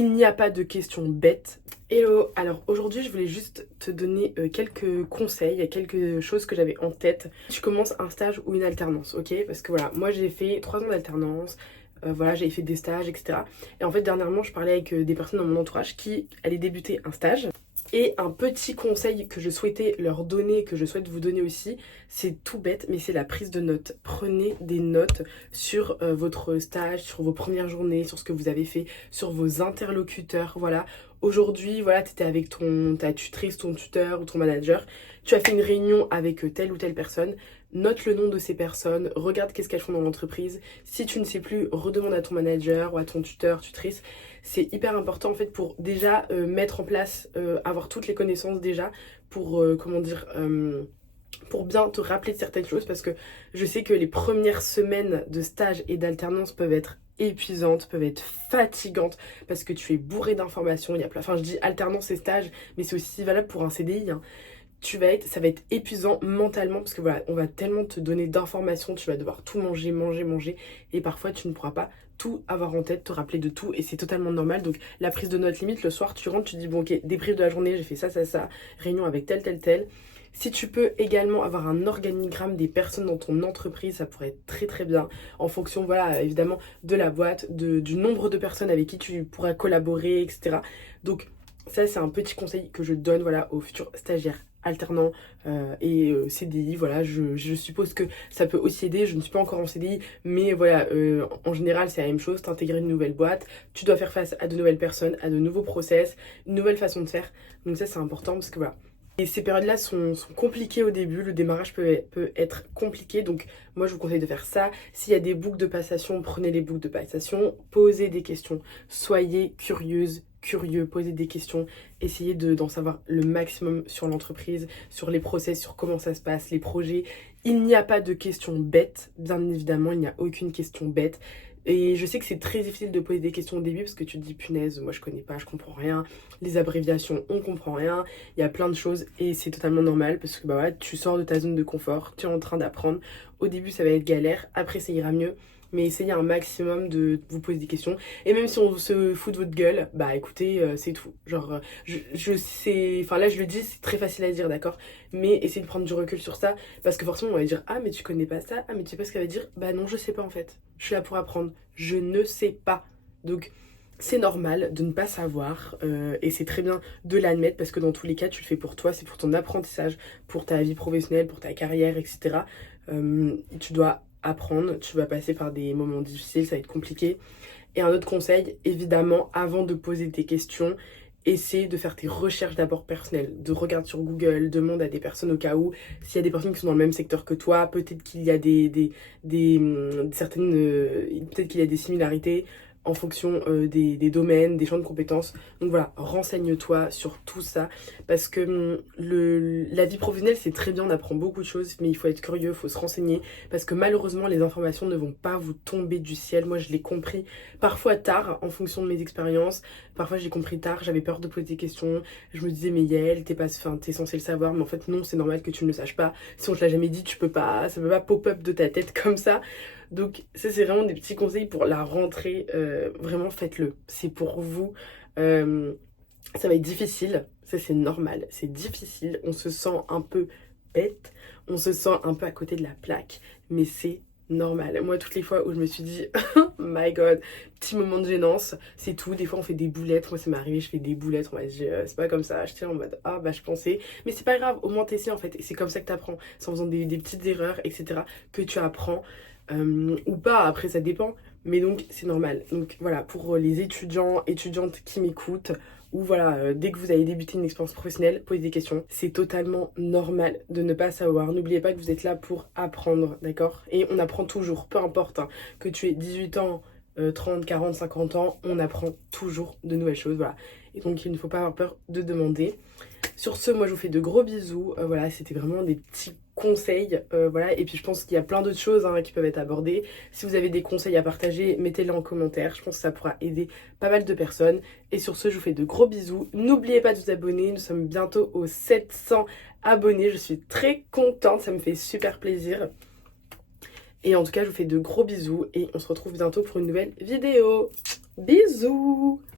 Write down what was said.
Il n'y a pas de questions bêtes. Hello, alors aujourd'hui je voulais juste te donner quelques conseils, quelque chose que j'avais en tête. Tu commences un stage ou une alternance, ok? Parce que voilà, moi j'ai fait 3 ans d'alternance, voilà, j'ai fait des stages, etc. Et en fait dernièrement je parlais avec des personnes dans mon entourage qui allaient débuter un stage. Et un petit conseil que je souhaitais leur donner, que je souhaite vous donner aussi, c'est tout bête, mais c'est la prise de notes. Prenez des notes sur votre stage, sur vos premières journées, sur ce que vous avez fait, sur vos interlocuteurs. Voilà, aujourd'hui, voilà, tu étais avec ta tutrice, ton tuteur ou ton manager. Tu as fait une réunion avec telle ou telle personne. Note le nom de ces personnes, regarde qu'est-ce qu'elles font dans l'entreprise. Si tu ne sais plus, redemande à ton manager ou à ton tuteur, tutrice. C'est hyper important en fait pour déjà mettre en place, avoir toutes les connaissances déjà pour, pour bien te rappeler de certaines choses parce que je sais que les premières semaines de stage et d'alternance peuvent être épuisantes, peuvent être fatigantes parce que tu es bourré d'informations. Il y a plein, enfin je dis alternance et stage, mais c'est aussi valable pour un CDI, hein. Ça va être épuisant mentalement parce que voilà, on va tellement te donner d'informations, tu vas devoir tout manger, manger, manger et parfois tu ne pourras pas tout avoir en tête, te rappeler de tout et c'est totalement normal. Donc la prise de notes limite, le soir tu rentres, tu dis bon ok, débrief de la journée, j'ai fait ça, ça, ça, réunion avec tel, tel, tel. Si tu peux également avoir un organigramme des personnes dans ton entreprise, ça pourrait être très très bien en fonction, voilà, évidemment de la boîte, du nombre de personnes avec qui tu pourras collaborer, etc. Donc ça c'est un petit conseil que je donne voilà, aux futurs stagiaires alternants CDI, voilà, je suppose que ça peut aussi aider, je ne suis pas encore en CDI, mais voilà, en général c'est la même chose, t'intégrer une nouvelle boîte, tu dois faire face à de nouvelles personnes, à de nouveaux process, une nouvelle façon de faire, donc ça c'est important parce que voilà. Et ces périodes-là sont compliquées au début, le démarrage peut être compliqué, donc moi je vous conseille de faire ça. S'il y a des boucles de passation, prenez les boucles de passation, posez des questions, soyez curieuse, curieux, posez des questions, essayez d'en savoir le maximum sur l'entreprise, sur les process, sur comment ça se passe, les projets. Il n'y a pas de questions bêtes, bien évidemment, il n'y a aucune question bête. Et je sais que c'est très difficile de poser des questions au début parce que tu te dis punaise, moi je connais pas, je comprends rien. Les abréviations, on comprend rien. Il y a plein de choses et c'est totalement normal parce que bah ouais, tu sors de ta zone de confort, tu es en train d'apprendre. Au début ça va être galère, après ça ira mieux. Mais essayez un maximum de vous poser des questions. Et même si on se fout de votre gueule, bah écoutez, c'est tout. Genre, je sais, enfin là je le dis, c'est très facile à dire, d'accord? Mais essayez de prendre du recul sur ça. Parce que forcément on va dire, ah mais tu connais pas ça, ah mais tu sais pas ce qu'elle va dire. Bah non, je sais pas en fait. Je suis là pour apprendre. Je ne sais pas. Donc c'est normal de ne pas savoir et c'est très bien de l'admettre parce que dans tous les cas tu le fais pour toi, c'est pour ton apprentissage, pour ta vie professionnelle, pour ta carrière, etc. Tu dois apprendre, tu vas passer par des moments difficiles, ça va être compliqué. Et un autre conseil, évidemment, avant de poser tes questions, essaie de faire tes recherches d'abord personnelles, de regarder sur Google, demande à des personnes au cas où, s'il y a des personnes qui sont dans le même secteur que toi, peut-être qu'il y a certaines, peut-être qu'il y a des similarités en fonction des domaines, des champs de compétences. Donc voilà, renseigne-toi sur tout ça parce que la vie professionnelle c'est très bien, on apprend beaucoup de choses, mais il faut être curieux, il faut se renseigner parce que malheureusement les informations ne vont pas vous tomber du ciel. Moi je l'ai compris parfois tard en fonction de mes expériences, parfois j'ai compris tard, j'avais peur de poser des questions, je me disais mais Yael, t'es censé le savoir, mais en fait non, c'est normal que tu ne le saches pas. Si on te l'a jamais dit, tu peux pas, ça peut pas pop-up de ta tête comme ça. Donc ça c'est vraiment des petits conseils pour la rentrée, vraiment faites-le, c'est pour vous. Euh, Ça va être difficile, ça c'est normal, c'est difficile, on se sent un peu bête, on se sent un peu à côté de la plaque, mais c'est normal. Moi toutes les fois où je me suis dit, oh my god, petit moment de gênance, c'est tout, des fois on fait des boulettes, moi ça m'est arrivé, je fais des boulettes, on m'a dit, c'est pas comme ça, j'étais en mode, ah bah je pensais, mais c'est pas grave, au moins t'essaies en fait, et c'est comme ça que t'apprends, c'est en faisant des petites erreurs, etc., que tu apprends, ou pas, après ça dépend, mais donc c'est normal. Donc voilà, pour les étudiants, étudiantes qui m'écoutent, ou voilà, dès que vous allez débuter une expérience professionnelle, posez des questions. C'est totalement normal de ne pas savoir. N'oubliez pas que vous êtes là pour apprendre, d'accord? Et on apprend toujours, peu importe, hein, que tu aies 18 ans, 30, 40, 50 ans, on apprend toujours de nouvelles choses, voilà. Et donc il ne faut pas avoir peur de demander. Sur ce, moi je vous fais de gros bisous. Voilà, c'était vraiment des petits conseils. Voilà, et puis je pense qu'il y a plein d'autres choses qui peuvent être abordées. Si vous avez des conseils à partager, mettez-les en commentaire. Je pense que ça pourra aider pas mal de personnes. Et sur ce, je vous fais de gros bisous. N'oubliez pas de vous abonner. Nous sommes bientôt aux 700 abonnés. Je suis très contente, ça me fait super plaisir. Et en tout cas, je vous fais de gros bisous et on se retrouve bientôt pour une nouvelle vidéo. Bisous!